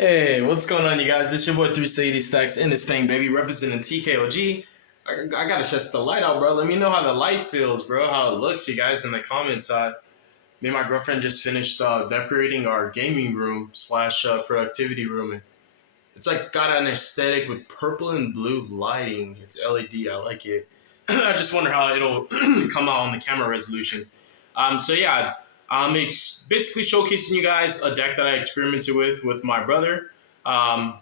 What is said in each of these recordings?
Hey, what's going on, you guys? It's your boy 380 Stacks in this thing, baby, representing TKOG. I gotta test the light out, bro. Let me know how the light feels, bro, how it looks, you guys, in the comments. Me and my girlfriend just finished decorating our gaming room slash productivity room. And it's like got an aesthetic with purple and blue lighting. It's LED. I like it. I just wonder how it'll come out on the camera resolution. So yeah, it's basically showcasing you guys a deck that I experimented with my brother. Um,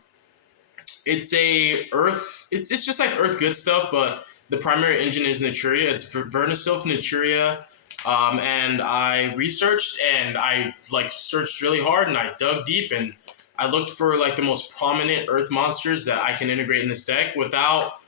it's it's just like Earth good stuff, but the primary engine is Naturia. It's Vernisylph Naturia. And I researched and I like searched really hard and I dug deep and I looked for like the most prominent Earth monsters that I can integrate in this deck without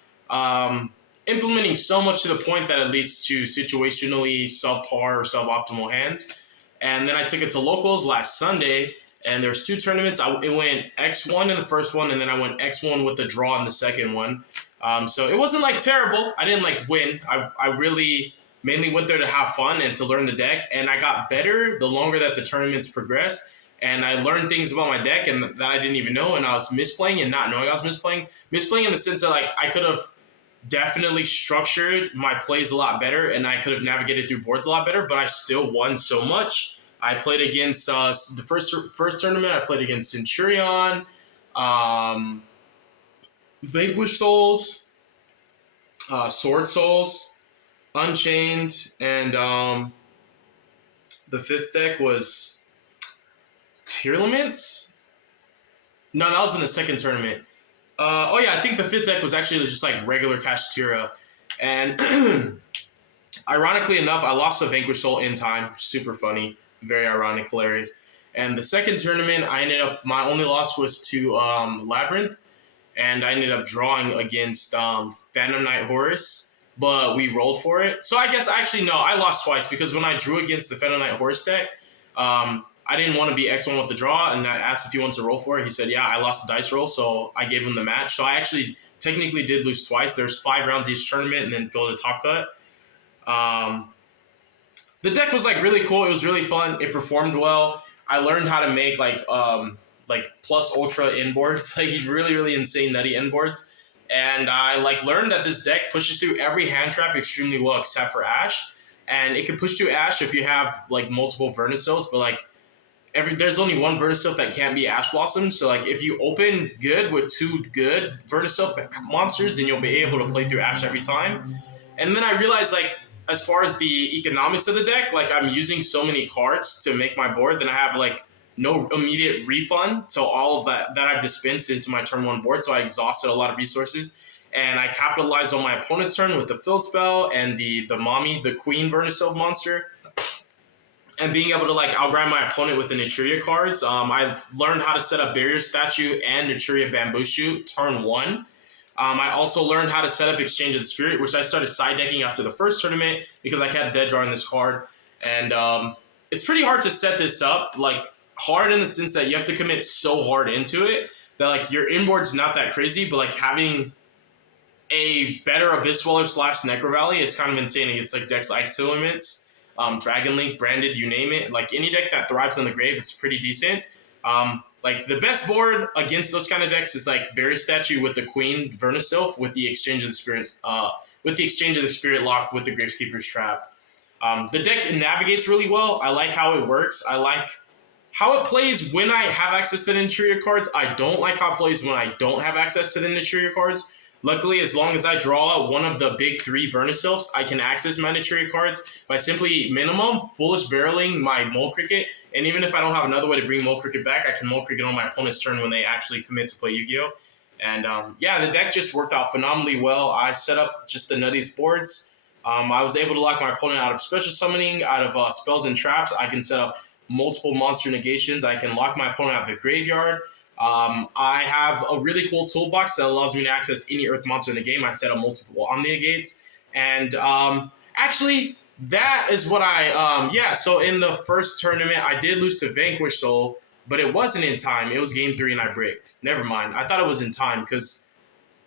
implementing so much to the point that it leads to situationally subpar or suboptimal hands. And then I took it to locals last Sunday, and there's two tournaments. It went X1 in the first one, and then I went X1 with the draw in the second one. So it wasn't like terrible. I didn't like win. I really mainly went there to have fun and to learn the deck, and I got better the longer that the tournaments progressed. And I learned things about my deck and that I didn't even know, and I was misplaying and not knowing I was misplaying. Misplaying in the sense that like I could have definitely structured my plays a lot better and I could have navigated through boards a lot better, but I still won so much. I played against the first tournament. I played against Centurion, Vanquish Souls, Sword Souls, Unchained, and the fifth deck was Tearlaments? No, that was in the second tournament. Oh yeah, I think the fifth deck was actually just like regular Kashtira. And ironically enough, I lost a Vanquish Soul in time. Super funny. Very ironic, hilarious. And the second tournament, my only loss was to Labyrinth. And I ended up drawing against Phantom Knight Horus. But we rolled for it. So I guess actually no, I lost twice because when I drew against the Phantom Knight Horus deck, I didn't want to be X1 with the draw, and I asked if he wants to roll for it. He said, yeah, I lost the dice roll, so I gave him the match. So I actually technically did lose twice. There's 5 rounds each tournament, and then go to top cut. The deck was like really cool. It was really fun. It performed well. I learned how to make like plus ultra inboards, like really, really insane nutty inboards. And I like learned that this deck pushes through every hand trap extremely well except for Ash. And it can push through Ash if you have like multiple Vernisylphs, but like there's only one Vernisylph that can't be Ash Blossom. So like if you open good with 2 good Vernisylph monsters, then you'll be able to play through Ash every time. And then I realized like as far as the economics of the deck, like I'm using so many cards to make my board, then I have like no immediate refund to all of that I've dispensed into my turn 1 board. So I exhausted a lot of resources. And I capitalized on my opponent's turn with the Field Spell and the Queen Vernisylph monster. And being able to like outgrind my opponent with the Naturia cards. I've learned how to set up Barrier Statue and Naturia Bamboo Shoot turn 1. I also learned how to set up Exchange of the Spirit, which I started side decking after the first tournament because I kept dead drawing this card. And it's pretty hard to set this up, like hard in the sense that you have to commit so hard into it that like your inboard's not that crazy, but like having a better Abyss Dweller / Necro Valley, it's kind of insane. It's like decks like Elements. Dragon Link, Branded, you name it. Like any deck that thrives on the grave, it's pretty decent. Like the best board against those kind of decks is like Barrier Statue with the Queen Vernisylph with the Exchange of the Spirits, with the Exchange of the Spirit lock with the Gravekeeper's Trap. The deck navigates really well. I like how it works. I like how it plays when I have access to the Naturia cards. I don't like how it plays when I don't have access to the Naturia cards. Luckily, as long as I draw out one of the big 3 Vernisylphs, I can access my Naturia cards by simply minimum Foolish Barreling my Mole Cricket. And even if I don't have another way to bring Mole Cricket back, I can Mole Cricket on my opponent's turn when they actually commit to play Yu-Gi-Oh! And yeah, the deck just worked out phenomenally well. I set up just the nuttiest boards. I was able to lock my opponent out of special summoning, out of spells and traps. I can set up multiple monster negations. I can lock my opponent out of the graveyard. I have a really cool toolbox that allows me to access any Earth monster in the game. I set up multiple Omnia Gates. And actually, that is what so in the first tournament, I did lose to Vanquish Soul, but it wasn't in time. It was game 3 and I bricked. Never mind. I thought it was in time because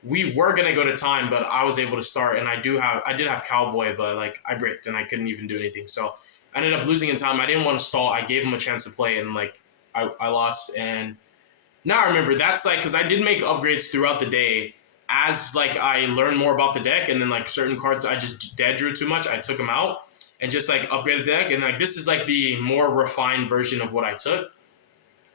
we were going to go to time, but I was able to start. And I did have Cowboy, but like I bricked and I couldn't even do anything. So I ended up losing in time. I didn't want to stall. I gave him a chance to play and like I lost. And Now I remember, that's like, because I did make upgrades throughout the day as like I learned more about the deck, and then like certain cards I just dead drew too much, I took them out and just like upgraded the deck, and like this is like the more refined version of what I took.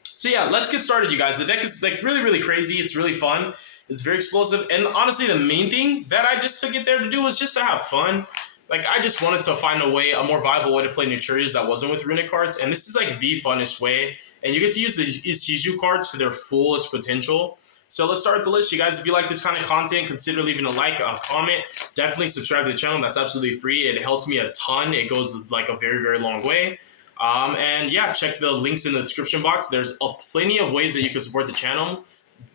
So yeah, let's get started, you guys. The deck is like really, really crazy. It's really fun. It's very explosive. And honestly, the main thing that I just took it there to do was just to have fun. Like, I just wanted to find a more viable way to play Naturias that wasn't with runic cards. And this is like the funnest way. And you get to use the Shizu cards to their fullest potential. So let's start the list, you guys. If you like this kind of content, consider leaving a like, a comment. Definitely subscribe to the channel. That's absolutely free. It helps me a ton. It goes like a very, very long way. And yeah, check the links in the description box. There's plenty of ways that you can support the channel.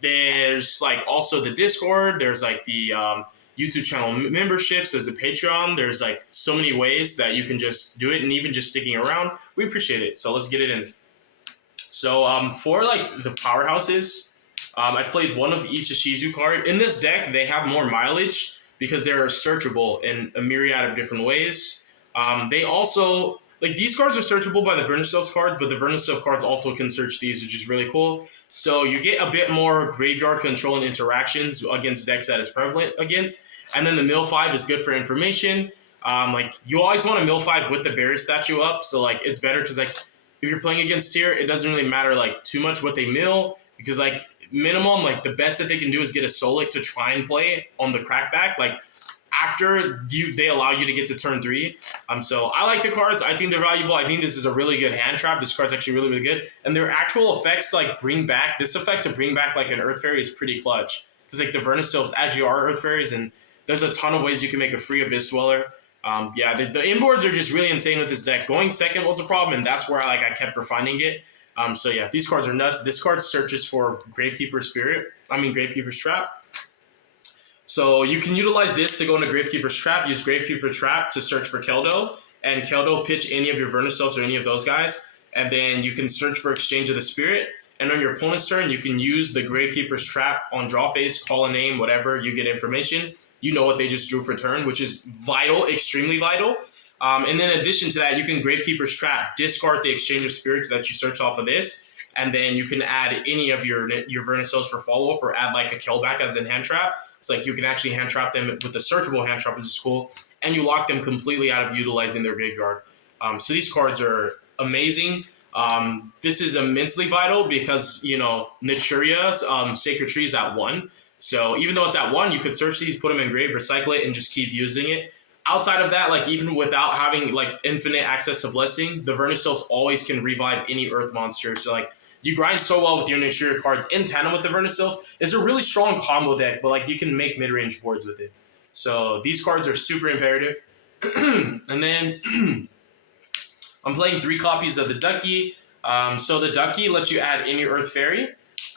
There's like also the Discord. There's like the YouTube channel memberships. There's the Patreon. There's like so many ways that you can just do it, and even just sticking around, we appreciate it. So let's get it in. So for like the powerhouses, I played one of each Shizu card. In this deck, they have more mileage because they're searchable in a myriad of different ways. They also, like, these cards are searchable by the Vernistel's cards, but the Vernistel cards also can search these, which is really cool. So you get a bit more graveyard control and interactions against decks that it's prevalent against. And then the Mill 5 is good for information. Like, you always want to Mill 5 with the Barrier statue up, so like it's better because like if you're playing against tier, it doesn't really matter like too much what they mill, because like minimum, like the best that they can do is get a Solic to try and play on the crackback. Like, after they allow you to get to turn 3. So I like the cards. I think they're valuable. I think this is a really good hand trap. This card's actually really, really good. And their actual effects, like bring back, this effect to bring back like an Earth Fairy is pretty clutch. Because like the Vernistels actually are Earth Fairies, and there's a ton of ways you can make a free Abyss Dweller. Yeah, the inboards are just really insane with this deck. Going second was a problem, and that's where I kept refining it. So yeah, these cards are nuts. This card searches for Gravekeeper's Trap. So you can utilize this to go into Gravekeeper's Trap, use Gravekeeper Trap to search for Keldo, and Keldo pitch any of your Vernistels or any of those guys, and then you can search for Exchange of the Spirit, and on your opponent's turn, you can use the Gravekeeper's Trap on draw phase, call a name, whatever, you get information. You know what they just drew for turn, which is vital, extremely vital. And then in addition to that, you can Gravekeeper's Trap, discard the Exchange of Spirits that you search off of this, and then you can add any of your Vernistels for follow-up, or add like a Killback as a hand trap. It's like you can actually hand trap them with the searchable hand trap, which is cool, and you lock them completely out of utilizing their graveyard. So these cards are amazing. This is immensely vital because, you know, Naturia's Sacred Tree is at 1. So even though it's at 1, you could search these, put them in grave, recycle it, and just keep using it. Outside of that, like even without having like infinite access to Blessing, the Vernistels always can revive any Earth monster. So like, you grind so well with your Naturia cards in tandem with the Vernistels. It's a really strong combo deck, but like you can make mid-range boards with it. So these cards are super imperative. And then I'm playing 3 copies of the Ducky. So the Ducky lets you add any Earth Fairy,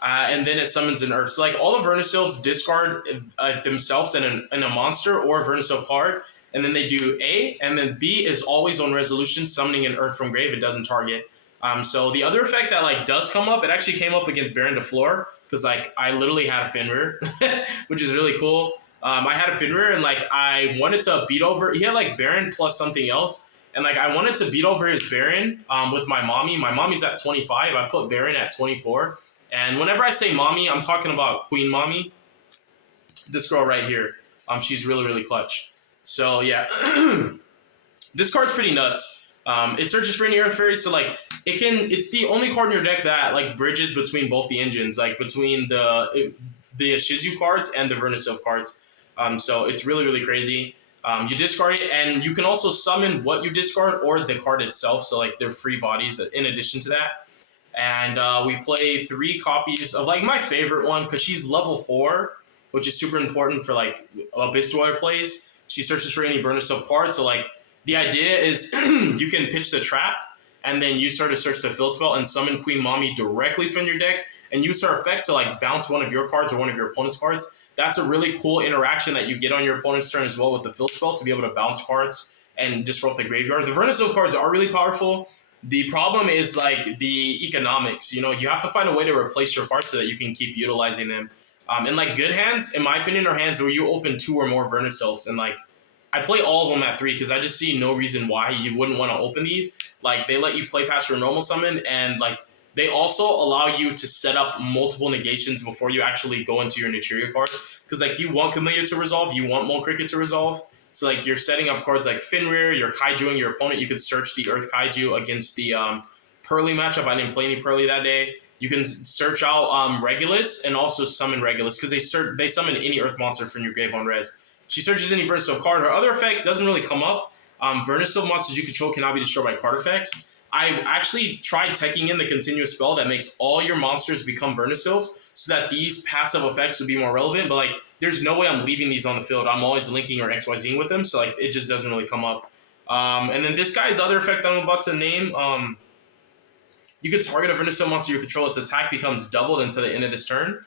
and then it summons an Earth. So like all the Vernistels discard themselves in a monster or a Vernistel card, and then they do A, and then B is always on resolution, summoning an Earth from grave. It doesn't target. So the other effect that like does come up, it actually came up against Baron de Fleur, because like I literally had a Fenrir, which is really cool. I had a Fenrir, and like I wanted to beat over. He had like Baron plus something else, and like I wanted to beat over his Baron with my mommy. My mommy's at 25. I put Baron at 24. And whenever I say mommy, I'm talking about Queen Mommy. This girl right here. She's really, really clutch. So yeah, this card's pretty nuts. It searches for any Earth Fairies, so like it's the only card in your deck that like bridges between both the engines, like between the Shizu cards and the Vernistel cards. So it's really, really crazy. You discard it, and you can also summon what you discard or the card itself, so like they're free bodies in addition to that. And we play 3 copies of like my favorite one, because she's level 4, which is super important for like Abyss Dweller plays. She searches for any Vernistel card, so like the idea is you can pitch the trap, and then you start to search the field spell and summon Queen Mommy directly from your deck, and use her effect to like bounce one of your cards or one of your opponent's cards. That's a really cool interaction that you get on your opponent's turn as well with the field spell, to be able to bounce cards and disrupt the graveyard. The Vernistel cards are really powerful. The problem is like the economics. You know, you have to find a way to replace your cards so that you can keep utilizing them. And like good hands, in my opinion, are hands where you open 2 or more Vernistels, and like I play all of them at 3 because I just see no reason why you wouldn't want to open these. Like, they let you play past your normal summon, and like They also allow you to set up multiple negations before you actually go into your Naturia card. Because like you want Chameleon to resolve, you want Mole Cricket to resolve. So like you're setting up cards like Fenrir, you're Kaijuing your opponent. You could search the Earth Kaiju against the Pearly matchup. I didn't play any Pearly that day. You can search out Regulus and also summon Regulus because they summon any Earth monster from your grave on res. She searches any Versatile card. Her other effect doesn't really come up. Versatile monsters you control cannot be destroyed by card effects. I actually tried teching in the continuous spell that makes all your monsters become Vernisils so that these passive effects would be more relevant, but like there's no way I'm leaving these on the field. I'm always linking or XYZing with them, so like it just doesn't really come up. And then this guy's other effect that I'm about to name, you can target a Vernisil monster you control, its attack becomes doubled until the end of this turn.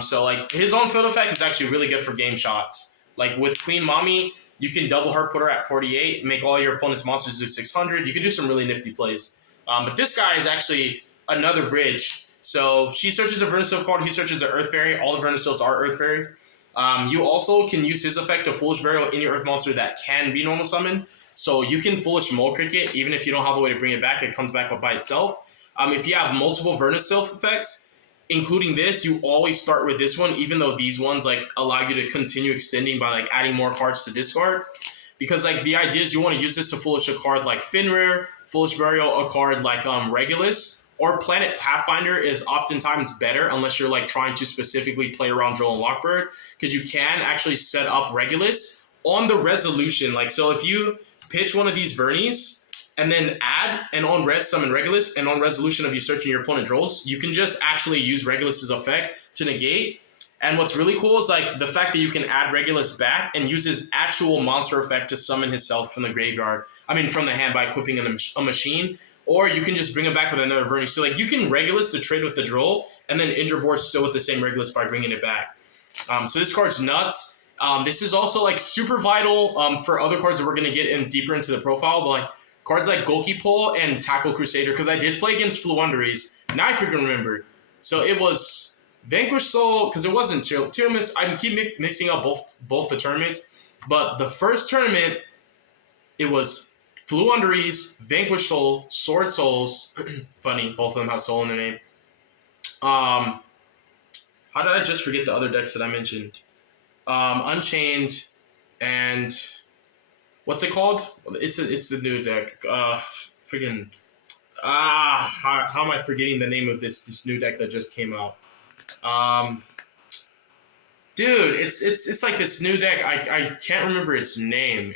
So like his on-field effect is actually really good for game shots. Like with Queen Mommy, you can double her, put her at 48, make all your opponent's monsters do 600. You can do some really nifty plays. But this guy is actually another bridge. So she searches a Vernisil card, he searches an Earth Fairy. All the Vernisils are Earth Fairies. You also can use his effect to Foolish Burial any Earth monster that can be normal summoned. So you can Foolish Mole Cricket, even if you don't have a way to bring it back, it comes back up by itself. If you have multiple Vernisil effects, including this, you always start with this one, even though these ones like allow you to continue extending by like adding more cards to discard. Because like the idea is you want to use this to Foolish a card like Fenrir, Foolish Burial a card like Regulus, or Planet Pathfinder is oftentimes better unless you're like trying to specifically play around Joel and Lockbird, because you can actually set up Regulus on the resolution. Like so if you pitch one of these Vernies, and then add and on res summon Regulus, and on resolution of you searching your opponent draws, you can just actually use Regulus's effect to negate. And what's really cool is like the fact that you can add Regulus back and use his actual monster effect to summon himself from the graveyard. I mean, from the hand by equipping a machine, or you can just bring him back with another Vernie. So like you can Regulus to trade with the draw, and then end your board still with the same Regulus by bringing it back. So this card's nuts. This is also like super vital for other cards that we're gonna get in deeper into the profile, but like cards like Golki Pole and Tackle Crusader, because I did play against Fluunderies. Now I freaking remember. So it was Vanquish Soul, because it wasn't tournaments. I keep mixing up both the tournaments. But the first tournament, it was Fluunderies, Vanquish Soul, Sword Souls. Funny, both of them have soul in their name. How did I just forget the other decks that I mentioned? Unchained and... What's it called? It's the new deck. How am I forgetting the name of this new deck that just came out? Dude, it's like this new deck. I can't remember its name.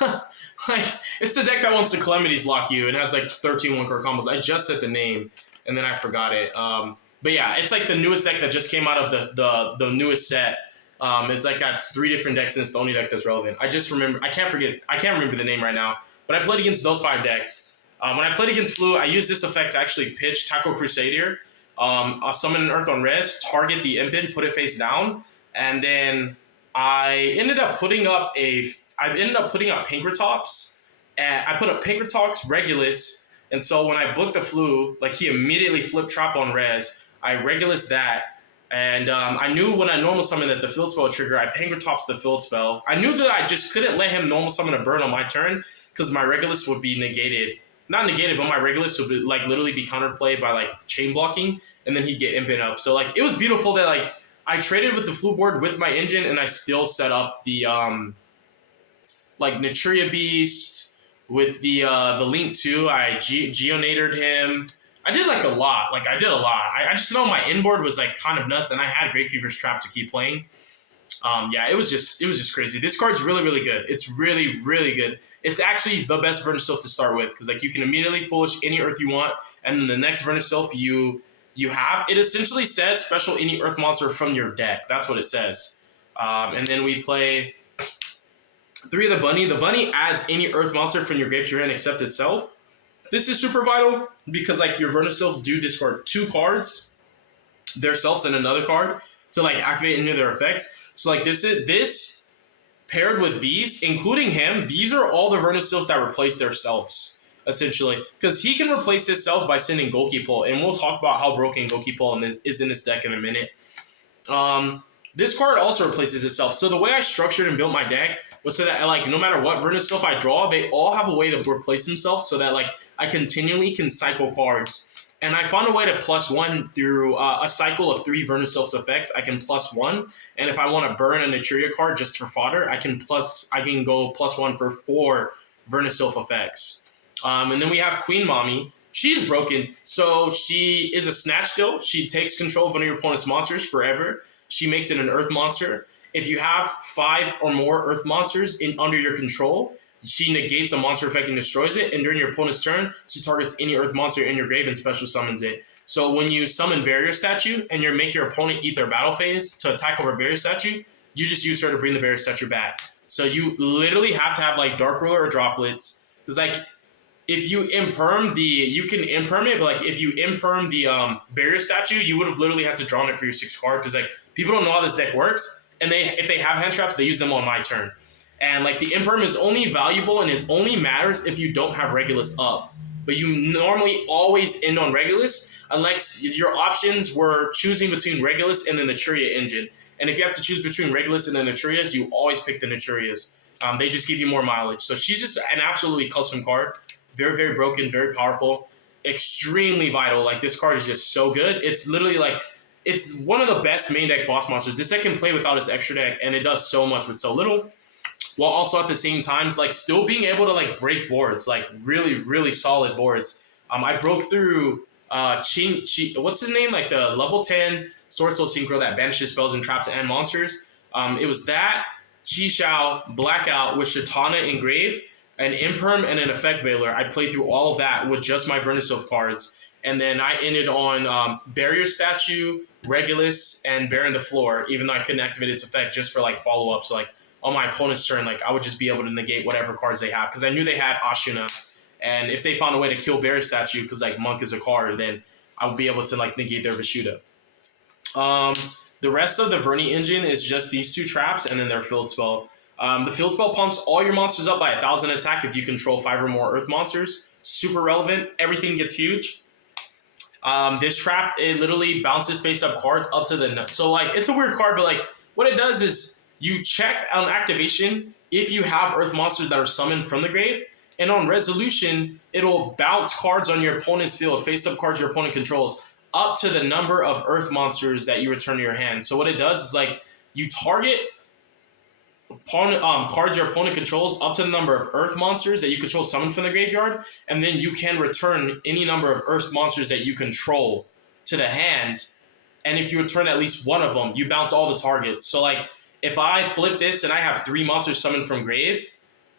Like it's the deck that wants to Calamities lock you and has like 13 one-card combos. I just said the name and then I forgot it. But yeah, it's like the newest deck that just came out of the newest set. It's like got 3 different decks and it's the only deck that's relevant. I can't remember the name right now, but I played against those 5 decks. When I played against Flu, I used this effect to actually pitch Tackle Crusader. I'll summon an Earth on res, target the Impin, put it face down, and then I ended up putting up Pinkertops, and I put up Pinkertops, Regulus, and so when I booked the Flu, like he immediately flipped Trap on res. I Regulus that. And I knew when I normal summon that the field spell would trigger, I Pinkertops the field spell. I knew that I just couldn't let him normal summon a burn on my turn because my Regulus would be negated. Not negated, but my Regulus would be, like literally be counterplayed by like chain blocking, and then he'd get Impin up. So like it was beautiful that like I traded with the Flu board with my engine, and I still set up the like Naturia Beast with the Link 2. I Geonated him. I did like a lot. Like I did a lot. I just know my inboard was like kind of nuts, and I had Great Fever's Trap to keep playing. Yeah, it was just crazy. This card's really, really good. It's really, really good. It's actually the best Vernisil to start with because like you can immediately Foolish any Earth you want, and then the next Vernisil you have, it essentially says special any Earth monster from your deck. That's what it says. And then we play 3 of the Bunny. The Bunny adds any Earth monster from your grave to your hand except itself. This is super vital because like your Vernisils do discard 2 cards, themselves and another card, to like activate any of their effects. So like this paired with these, including him, these are all the Vernisils that replace their selves, essentially. Because he can replace himself by sending Golki Pole, and we'll talk about how broken Golki Pole is in this deck in a minute. This card also replaces itself. So the way I structured and built my deck was so that like no matter what Vernisil I draw, they all have a way to replace themselves so that like I continually can cycle cards. And I found a way to +1 through a cycle of 3 Vernisylph's effects. I can +1, and if I want to burn a Naturia card just for fodder, I can go +1 for 4 Vernisylph effects. And then we have Queen Mommy. She's broken, so she is a snatch still. She takes control of one of your opponent's monsters forever. She makes it an Earth monster. If you have 5 or more Earth monsters under your control, she negates a monster effect and destroys it, and during your opponent's turn, she targets any Earth monster in your grave and special summons it. So when you summon Barrier Statue and you make your opponent eat their battle phase to attack over Barrier Statue, you just use her to bring the Barrier Statue back. So you literally have to have like Dark Ruler or Droplets. Because like if you imperm you can imperm it, but like if you imperm the Barrier Statue, you would have literally had to draw it for your 6 card. Because like people don't know how this deck works, and if they have hand traps, they use them on my turn. And like the imperm is only valuable and it only matters if you don't have Regulus up. But you normally always end on Regulus unless your options were choosing between Regulus and the Naturia engine. And if you have to choose between Regulus and the Naturias, you always pick the Naturias. They just give you more mileage. So she's just an absolutely custom card. Very, very broken, very powerful, extremely vital. Like this card is just so good. It's literally like, it's one of the best main deck boss monsters. This deck can play without its extra deck, and it does so much with so little. While also at the same time, like still being able to like break boards, like really, really solid boards. I broke through what's his name? Like the level 10 Sword Soul Synchro that banishes spells and traps and monsters. It was that, Chi Shao, Blackout with Shatana Engrave, an Imperm, and an Effect Veiler. I played through all of that with just my Vernisylph cards. And then I ended on Barrier Statue, Regulus, and Baron the Floor, even though I couldn't activate its effect just for like follow-ups. So, like on my opponent's turn, like I would just be able to negate whatever cards they have because I knew they had Ashuna, and if they found a way to kill Barrier Statue because like Monk is a card, then I would be able to like negate their Vishuda. The rest of the Verni engine is just these 2 traps and then their field spell. The field spell pumps all your monsters up by 1,000 attack if you control 5 or more Earth monsters. Super relevant. Everything gets huge. This trap, it literally bounces face-up cards up to the... So like it's a weird card, but like what it does is you check on activation if you have Earth monsters that are summoned from the grave, and on resolution, it'll bounce cards on your opponent's field, face-up cards your opponent controls, up to the number of Earth monsters that you return to your hand. So what it does is like you target cards your opponent controls up to the number of Earth monsters that you control summoned from the graveyard, and then you can return any number of Earth monsters that you control to the hand, and if you return at least one of them, you bounce all the targets. So like if I flip this and I have 3 monsters summoned from grave,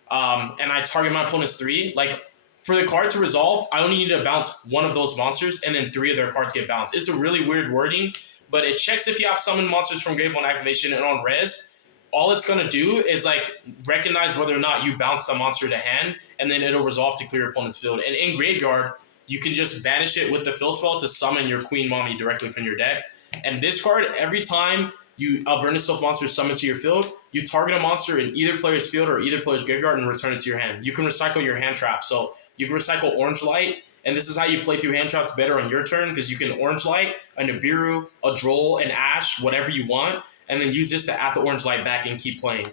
and I target my opponent's 3, like for the card to resolve, I only need to bounce one of those monsters, and then 3 of their cards get bounced. It's a really weird wording, but it checks if you have summoned monsters from grave on activation, and on res, all it's going to do is like recognize whether or not you bounce the monster to hand, and then it'll resolve to clear your opponent's field. And in graveyard, you can just banish it with the field spell to summon your Queen Mommy directly from your deck. And this card, every time a Vernisylph monster is summoned to your field, you target a monster in either player's field or either player's graveyard and return it to your hand. You can recycle your hand trap. So you can recycle Orange Light, and this is how you play through hand traps better on your turn, because you can Orange Light, a Nibiru, a Droll, an Ash, whatever you want, and then use this to add the Orange Light back and keep playing.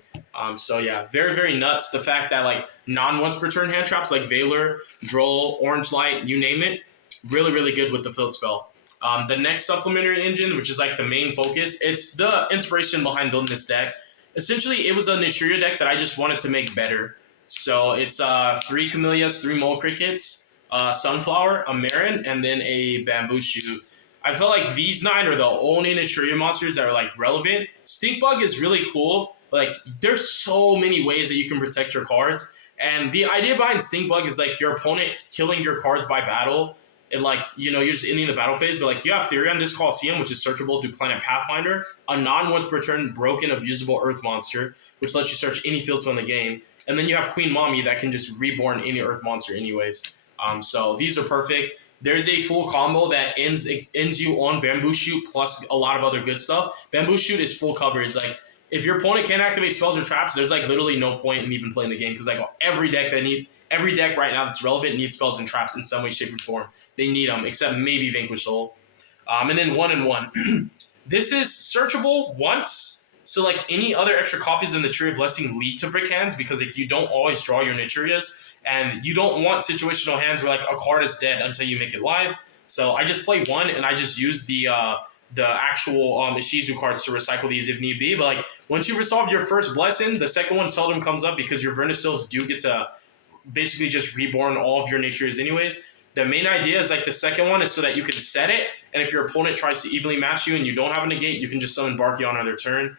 So yeah, very, very nuts. The fact that like non-once per turn hand traps like Veiler, Droll, Orange Light, you name it, really, really good with the field spell. The next supplementary engine, which is like the main focus, it's the inspiration behind building this deck. Essentially, it was a Naturia deck that I just wanted to make better. So it's 3 Camellias, 3 Mole Crickets, Sunflower, a Marin, and then a Bamboo Shoot. I feel like these 9 are the only Naturia monsters that are like relevant. Stinkbug is really cool. Like there's so many ways that you can protect your cards. And the idea behind Stinkbug is like your opponent killing your cards by battle. And like, you know, you're just ending the battle phase, but like you have Therion Disc Coliseum, which is searchable through Planet Pathfinder, a non-once per turn broken abusable Earth monster, which lets you search any field spell in the game. And then you have Queen Mommy that can just reborn any Earth monster anyways. So these are perfect. There's a full combo that ends you on Bamboo Shoot plus a lot of other good stuff. Bamboo Shoot is full coverage. Like if your opponent can't activate spells or traps, there's like literally no point in even playing the game, because like every deck right now that's relevant needs spells and traps in some way, shape, or form. They need them, except maybe Vanquish Soul. And then 1-1. This is searchable once, so like any other extra copies in the Tree of Blessing lead to brick hands, because like you don't always draw your Naturias, and you don't want situational hands where like a card is dead until you make it live. So I just play one, and I just use the actual Ishizu cards to recycle these if need be. But like once you resolve your first blessing, the second one seldom comes up because your Vernisylphs do get to basically just reborn all of your natures anyways. The main idea is like the second one is so that you can set it, and if your opponent tries to evenly match you and you don't have a negate, you can just summon Barky on their turn.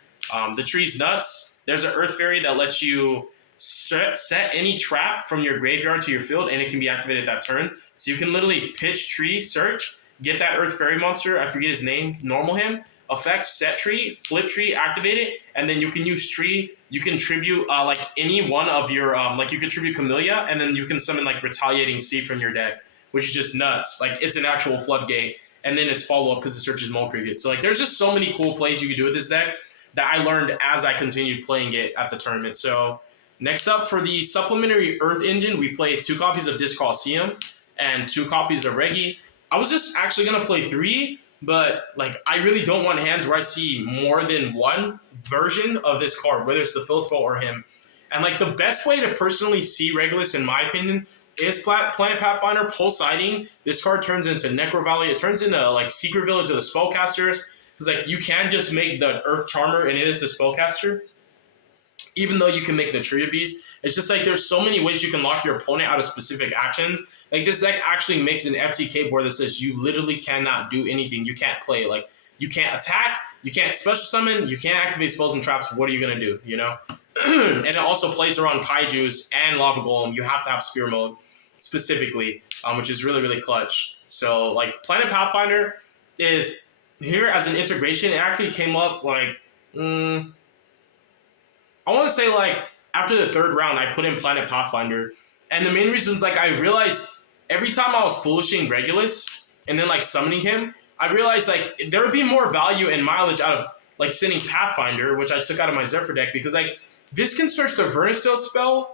The tree's nuts. There's an Earth Fairy that lets you set any trap from your graveyard to your field, and it can be activated that turn. So you can literally pitch tree, search, get that Earth Fairy monster, I forget his name, normal him, effect, set tree, flip tree, activate it, and then you can use tree. You can tribute like any one of your, like you can tribute Camellia, and then you can summon like Retaliating Sea from your deck, which is just nuts. Like it's an actual floodgate, and then it's follow up because it searches Mole Cricket. So like there's just so many cool plays you can do with this deck that I learned as I continued playing it at the tournament. So next up for the supplementary Earth Engine, we play 2 copies of Disc Coliseum and 2 copies of Reggie. I was just actually gonna play 3, but like I really don't want hands where I see more than one version of this card, whether it's the Philspell or him. And like the best way to personally see Regulus, in my opinion, is Planet Pathfinder Pulse Sighting. This card turns into Necro Valley. It turns into like Secret Village of the Spellcasters. Because like you can just make the Earth Charmer and it is a Spellcaster, even though you can make the Natria Beast. It's just like there's so many ways you can lock your opponent out of specific actions. Like this deck actually makes an FTK board that says you literally cannot do anything. You can't play. Like you can't attack, you can't special summon, you can't activate spells and traps. What are you gonna do? You know? And it also plays around Kaijus and Lava Golem. You have to have Spear Mode specifically, which is really, really clutch. So like Planet Pathfinder is here as an integration. It actually came up like I want to say like after the 3rd round, I put in Planet Pathfinder, and the main reason is like I realized every time I was foolishing Regulus and then like summoning him, I realized like there would be more value and mileage out of like sending Pathfinder, which I took out of my Zephyr deck, because like this can search the Vernisylph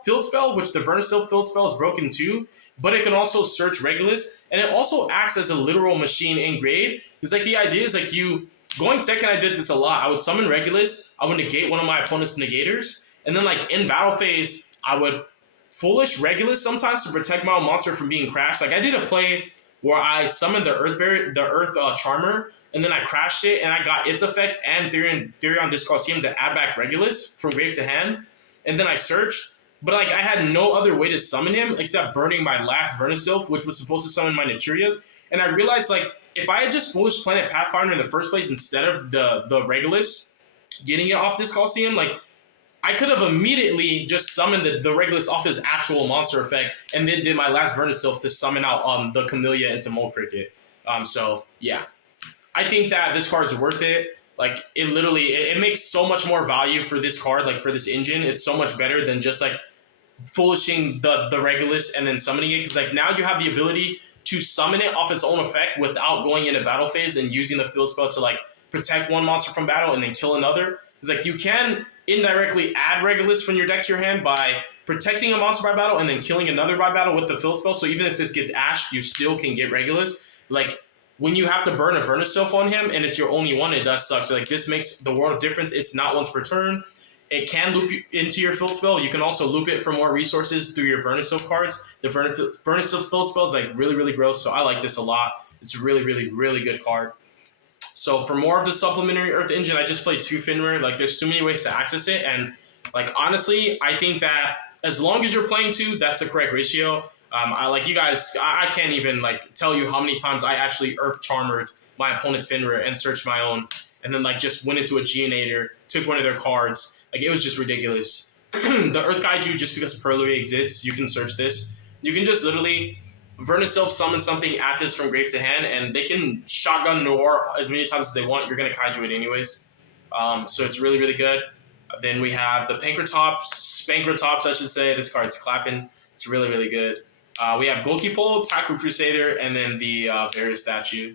field spell, which the Vernisylph field spell is broken too, but it can also search Regulus, and it also acts as a literal machine in grave. Because like the idea is like you going second, I did this a lot. I would summon Regulus, I would negate one of my opponent's negators, and then like in battle phase, I would foolish Regulus sometimes to protect my own monster from being crashed. Like I did a play where I summoned the Earth Charmer, and then I crashed it, and I got its effect and Therion Disc Coliseum to add back Regulus from grave to hand, and then I searched, but like I had no other way to summon him except burning my last Vernisylph, which was supposed to summon my Naturias, and I realized like if I had just foolish Planet Pathfinder in the first place instead of the Regulus getting it off Disc Coliseum, like I could have immediately just summoned the Regulus off his actual monster effect, and then did my last Vernisylph to summon out the Camellia into Mole Cricket. So yeah, I think that this card's worth it. Like it literally, it makes so much more value for this card, like for this engine. It's so much better than just like foolishing the Regulus and then summoning it, because like now you have the ability to summon it off its own effect without going into battle phase and using the field spell to like protect one monster from battle and then kill another. It's like you can indirectly add Regulus from your deck to your hand by protecting a monster by battle and then killing another by battle with the field spell. So even if this gets ashed, you still can get Regulus. Like when you have to burn a Vernisylph on him and it's your only one, it does suck. So like this makes the world of difference. It's not once per turn. It can loop into your field spell. You can also loop it for more resources through your Vernisylph cards. The Vernisylph field spell is like really, really gross. So I like this a lot. It's a really, really, really good card. So for more of the supplementary Earth Engine, I just play 2 Finware. Like there's too many ways to access it. And like honestly, I think that as long as you're playing 2, that's the correct ratio. I like you guys, I can't even like tell you how many times I actually Earth Charmered my opponent's Finware and searched my own, and then like just went into a Geonator, took one of their cards. Like it was just ridiculous. The Earth Kaiju, just because Perlery exists, you can search this. You can just literally Vernisylph summon something at this from grave to hand, and they can shotgun Noir as many times as they want. You're going to Kaiju it anyways. So it's really, really good. Then we have the Spankratops, I should say. This card's clapping. It's really, really good. We have Golkipole, Taku Crusader, and then the Various Statue.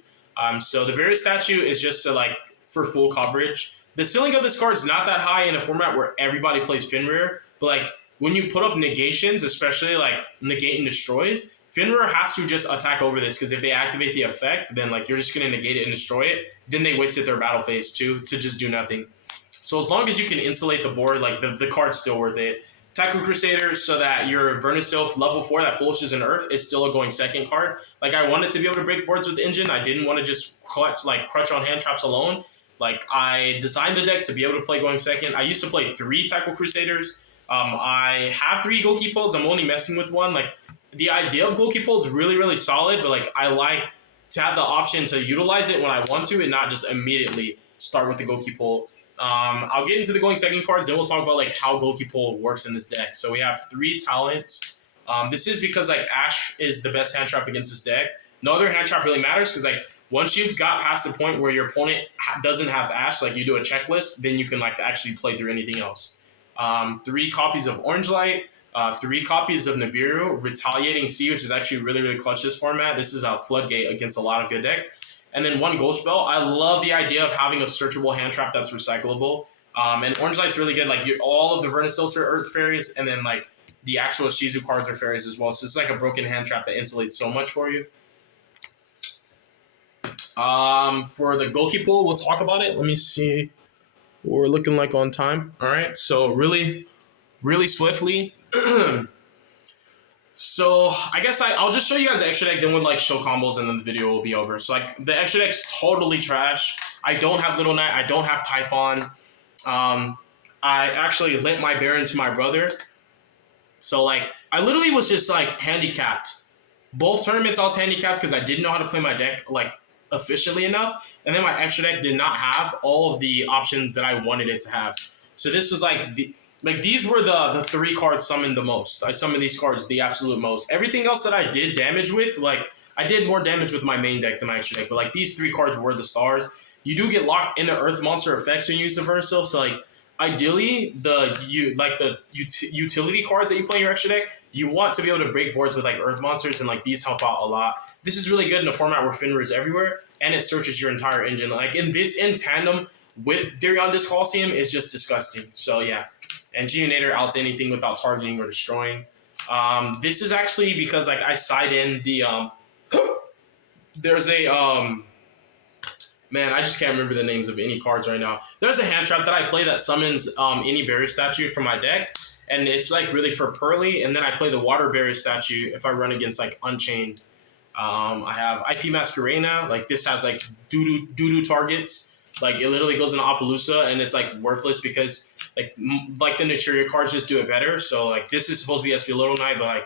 So the Various Statue is just to like for full coverage. The ceiling of this card is not that high in a format where everybody plays Finrear, but like when you put up negations, especially like negate and destroys, Finrear has to just attack over this, because if they activate the effect, then like you're just going to negate it and destroy it. Then they wasted their battle phase too to just do nothing. So as long as you can insulate the board, like the card's still worth it. Tackle Crusader, so that your Vernisylph level 4 that foolishes in Earth is still a going second card. Like, I wanted to be able to break boards with Engine. I didn't want to just crutch on hand traps alone. Like, I designed the deck to be able to play going second. I used to play 3 Tackle Crusaders. I have 3 Goki Poles. I'm only messing with 1. Like, the idea of Goki Pole is really, really solid, but like, I like to have the option to utilize it when I want to and not just immediately start with the Goki Pole. I'll get into the going second cards, then we'll talk about like how Goki Pole works in this deck. So we have 3 talents. This is because like Ash is the best hand trap against this deck. No other hand trap really matters because like once you've got past the point where your opponent doesn't have Ash, like you do a checklist, then you can like actually play through anything else. 3 copies of Orange Light, 3 copies of Nibiru, Retaliating Sea, which is actually really, really clutch this format. This is a floodgate against a lot of good decks. And then 1 Ghost Spell. I love the idea of having a searchable hand trap that's recyclable. And Orange Light's really good. Like all of the Vernisylphs are Earth Fairies, and then like the actual Shizu cards are fairies as well. So it's like a broken hand trap that insulates so much for you. For the Goki Pool, we'll talk about it. Let me see what we're looking like on time. All right, so really, really swiftly. So I guess I'll just show you guys the extra deck, then we'll like show combos, and then the video will be over. So like the extra deck's totally trash. I don't have Little Knight. I don't have Typhon. I actually lent my Baron to my brother. So like I literally was just like handicapped. Both tournaments I was handicapped because I didn't know how to play my deck like efficiently enough, and then my extra deck did not have all of the options that I wanted it to have. So this was like these were the 3 cards summoned the most. I summoned these cards the absolute most. Everything else that I did damage with, like I did more damage with my main deck than my extra deck, but like these 3 cards were the stars. You do get locked into Earth Monster effects when you use the Vernisylph, so like ideally the utility cards that you play in your extra deck, you want to be able to break boards with like Earth Monsters, and like these help out a lot. This is really good in a format where Fenrir is everywhere, and it searches your entire engine. Like in tandem with Darion Disc Coliseum is just disgusting. So yeah. And Geonator outs anything without targeting or destroying. This is actually because like I side in the there's a man, I just can't remember the names of any cards right now. There's a hand trap that I play that summons any barrier statue from my deck, and it's like really for Pearly, and then I play the water barrier statue if I run against like Unchained. I have IP Masquerena. Like this has like doo-doo targets. Like it literally goes into Appaloosa, and it's like worthless because like the NATURIA cards just do it better. So like this is supposed to be SP Little Knight, but like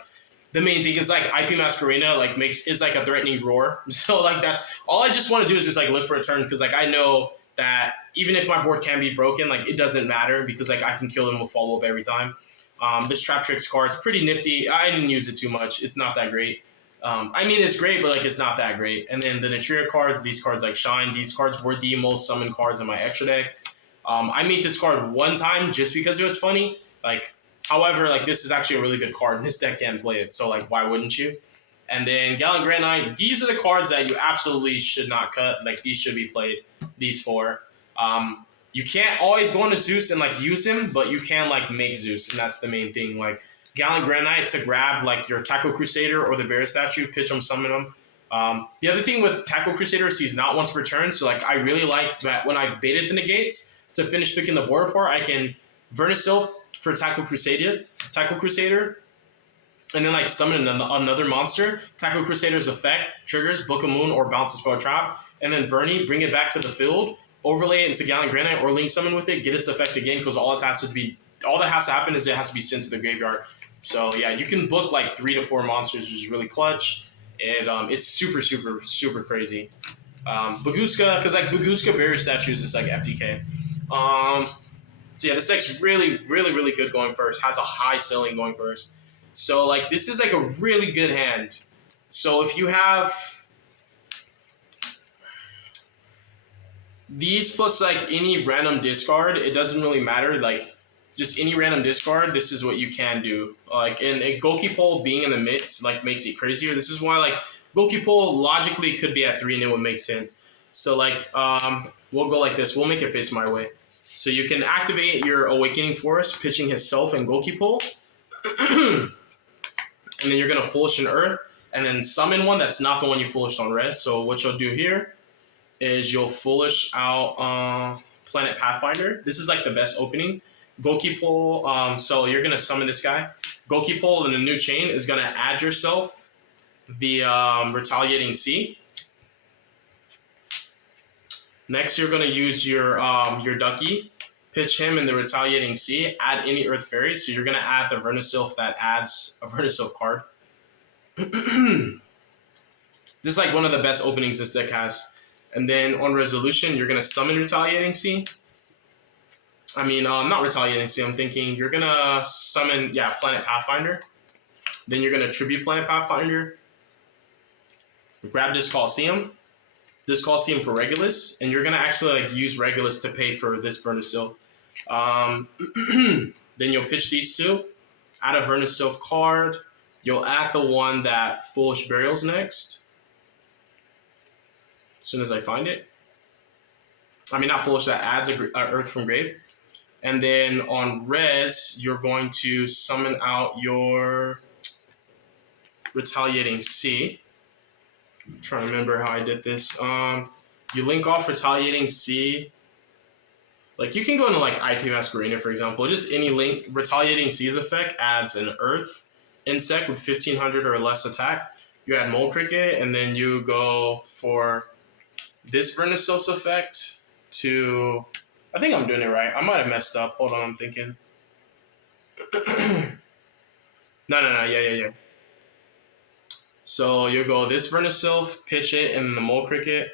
the main thing is like IP Masquerena like is like a threatening roar. So like that's all I just want to do is just like live for a turn, because like I know that even if my board can be broken, like it doesn't matter because like I can kill them with follow up every time. This Trap Tricks card's pretty nifty. I didn't use it too much. It's not that great. I mean, it's great, but like it's not that great. And then the NATURIA cards, these cards like shine. These cards were the most summoned cards in my extra deck. I made this card 1 time just because it was funny. Like, however, like this is actually a really good card, and this deck can't play it. So like, why wouldn't you? And then Gallant Grand Knight. These are the cards that you absolutely should not cut. Like these should be played. These 4. You can't always go into Zeus and like use him, but you can like make Zeus, and that's the main thing. Like Gallant Grand Knight to grab like your Tackle Crusader or the Bear Statue, pitch them, summon them. The other thing with Tackle Crusader is he's not once per turn, so like I really like that when I've baited the negates to finish picking the board apart, I can Vernisylph for Tackle Crusader, and then like summon another monster. Tackle Crusader's effect triggers Book of Moon or bounce a spell trap, and then Verni, bring it back to the field, overlay it into Gallant Grand Knight or Link Summon with it, get its effect again, because all that has to happen is it has to be sent to the graveyard. So yeah, you can book like 3 to 4 monsters, which is really clutch. And it's super, super, super crazy. Baguska, because like Baguska Barrier Statues is like FTK. So yeah, this deck's really, really, really good going first. Has a high ceiling going first. So like this is like a really good hand. So if you have these plus like any random discard, it doesn't really matter. Like just any random discard, this is what you can do. Like, and a Goki Pole being in the midst like makes it crazier. This is why like Goki Pole logically could be at 3 and it would make sense. So like we'll go like this. We'll make it face my way. So you can activate your Awakening Forest, pitching his Self and Goki Pole. And then you're gonna Foolish in Earth, and then summon one that's not the one you Foolished on red. So what you'll do here is you'll Foolish out Planet Pathfinder. This is like the best opening. Goki Pole. So you're gonna summon this guy. Goki Pole in a new chain is gonna add yourself the Retaliating Sea. Next, you're gonna use your Ducky, pitch him in the Retaliating Sea. Add any Earth Fairy. So you're gonna add the Vernisylph that adds a Vernisylph card. This is like one of the best openings this deck has. And then on resolution, you're gonna summon Retaliating Sea. I mean, not Retaliating Sea. I'm thinking you're gonna summon, Planet Pathfinder. Then you're gonna tribute Planet Pathfinder. Grab this Coliseum for Regulus, and you're gonna actually like use Regulus to pay for this Vernisylph. Then you'll pitch these two. Add a Vernisylph card. You'll add the one that Foolish Burial's next. As soon as I find it. I mean, not Foolish, that adds a Earth from Grave. And then on res, you're going to summon out your Retaliating Sea. I'm trying to remember how I did this. You link off Retaliating Sea. Like, you can go into, like, IP Masquerade, for example. Just any link. Retaliating Sea's effect adds an Earth insect with 1500 or less attack. You add Mole Cricket, and then you go for this Vernisylph's effect to... I think I'm doing it right. I might have messed up. Hold on, I'm thinking. No. Yeah. So you'll go this Vernisylph, pitch it, and then the Mole Cricket.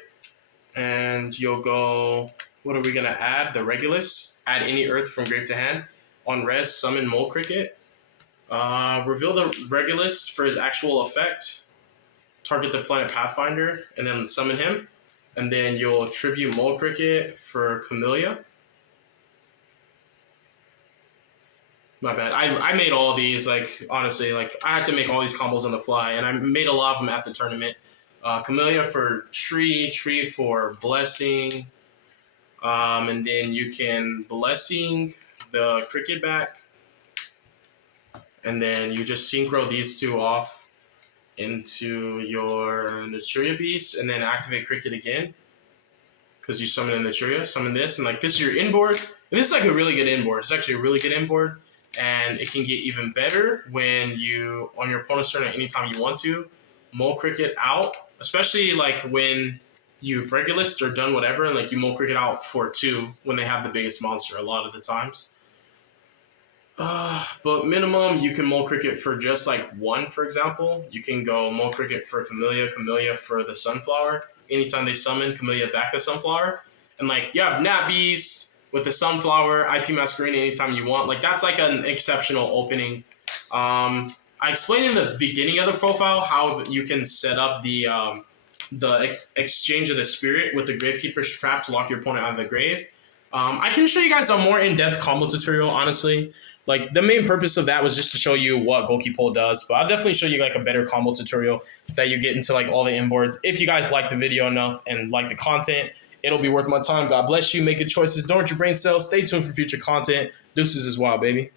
And you'll go... What are we going to add? The Regulus. Add any Earth from grave to hand. On res, summon Mole Cricket. Reveal the Regulus for his actual effect. Target the Planet Pathfinder, and then summon him. And then you'll tribute Mole Cricket for Camellia. My bad. I made all these, like, honestly, like, I had to make all these combos on the fly, and I made a lot of them at the tournament. Camellia for Tree for Blessing, and then you can Blessing the Cricket back, and then you just synchro these two off into your Naturia Beast, and then activate Cricket again, because you summon a Naturia, summon this, and, like, this is your inboard, and this is, like, a really good inboard. It's actually a really good inboard. And it can get even better when you, on your opponent's turn at any time you want to, Mole Cricket out, especially like when you've Regulus or done whatever, and like you Mole Cricket out for 2 when they have the biggest monster a lot of the times. But minimum, you can Mole Cricket for just like 1, for example. You can go Mole Cricket for Camellia for the Sunflower. Anytime they summon, Camellia back the Sunflower. And like you have Nat Beast with the Sunflower, IP Masquerade anytime you want. Like, that's like an exceptional opening. I explained in the beginning of the profile how you can set up the exchange of the spirit with the Gravekeeper's Trap to lock your opponent out of the grave. I can show you guys a more in-depth combo tutorial, honestly. Like, the main purpose of that was just to show you what Goki Pole does, but I'll definitely show you like a better combo tutorial that you get into like all the inboards. If you guys like the video enough and like the content, it'll be worth my time. God bless you. Make good choices. Don't hurt your brain cells. Stay tuned for future content. Deuces as well, baby.